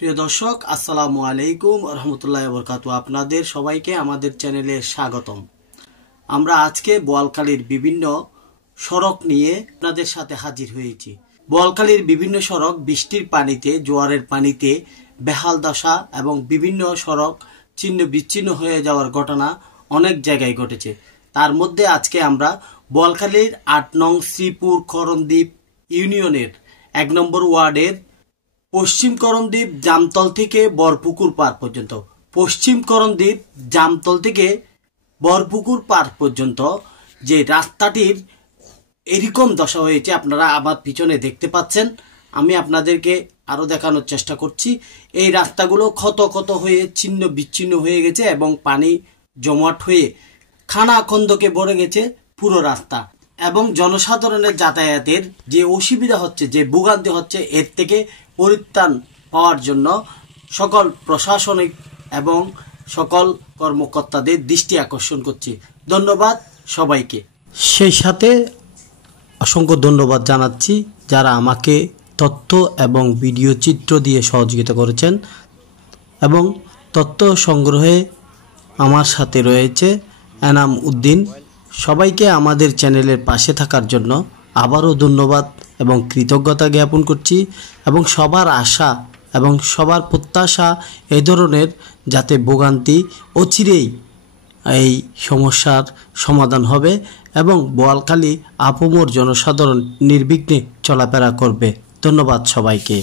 প্রিয় দর্শক, আসসালামু আলাইকুম রহমতুল্লাহ বরকাতু। আপনাদের সবাইকে আমাদের চ্যানেলে স্বাগতম। আমরা আজকে বোয়ালখালীর বিভিন্ন সড়ক নিয়ে আপনাদের সাথে হাজির হয়েছি। বোয়ালখালীর বিভিন্ন সড়ক বৃষ্টির পানিতে, জোয়ারের পানিতে বেহাল দশা এবং বিভিন্ন সড়ক ছিন্ন বিচ্ছিন্ন হয়ে যাওয়ার ঘটনা অনেক জায়গায় ঘটেছে। তার মধ্যে আজকে আমরা বোয়ালখালীর ৮ নং শ্রীপুর করণদ্বীপ ইউনিয়নের ১ নম্বর ওয়ার্ডের পশ্চিম করণদ্বীপ জামতল থেকে বরপুকুর পার পর্যন্ত, পশ্চিম করণদ্বীপ জামতল থেকে বরপুকুর পার পর্যন্ত যে রাস্তাটির এরকম দশা হয়েছে আপনারা আমার পিছনে দেখতে পাচ্ছেন। আমি আপনাদেরকে আরো দেখানোর চেষ্টা করছি। এই রাস্তাগুলো ক্ষত ক্ষত হয়ে ছিন্ন বিচ্ছিন্ন হয়ে গেছে এবং পানি জমাট হয়ে খানা খন্দকে ভরে গেছে পুরো রাস্তা, এবং জনসাধারণের যাতায়াতের যে অসুবিধা হচ্ছে, যে ভোগান্তি হচ্ছে, এর থেকে পরিত্রাণ পাওয়ার জন্য সকল প্রশাসনিক এবং সকল কর্মকর্তাদের দৃষ্টি আকর্ষণ করছি। ধন্যবাদ সবাইকে। সেই সাথে অসংখ্য ধন্যবাদ জানাচ্ছি যারা আমাকে তথ্য এবং ভিডিও চিত্র দিয়ে সহযোগিতা করেছেন, এবং তথ্য সংগ্রহে আমার সাথে রয়েছে এনাম উদ্দিন। সবাইকে আমাদের চ্যানেলের পাশে থাকার জন্য আবারও ধন্যবাদ এবং কৃতজ্ঞতা জ্ঞাপন করছি, এবং সবার আশা এবং সবার প্রত্যাশা এই ধরনের যাতে ভোগান্তি অচিরেই এই সমস্যার সমাধান হবে এবং বোয়ালখালী আপামর জনসাধারণ নির্বিঘ্নে চলাফেরা করবে। ধন্যবাদ সবাইকে।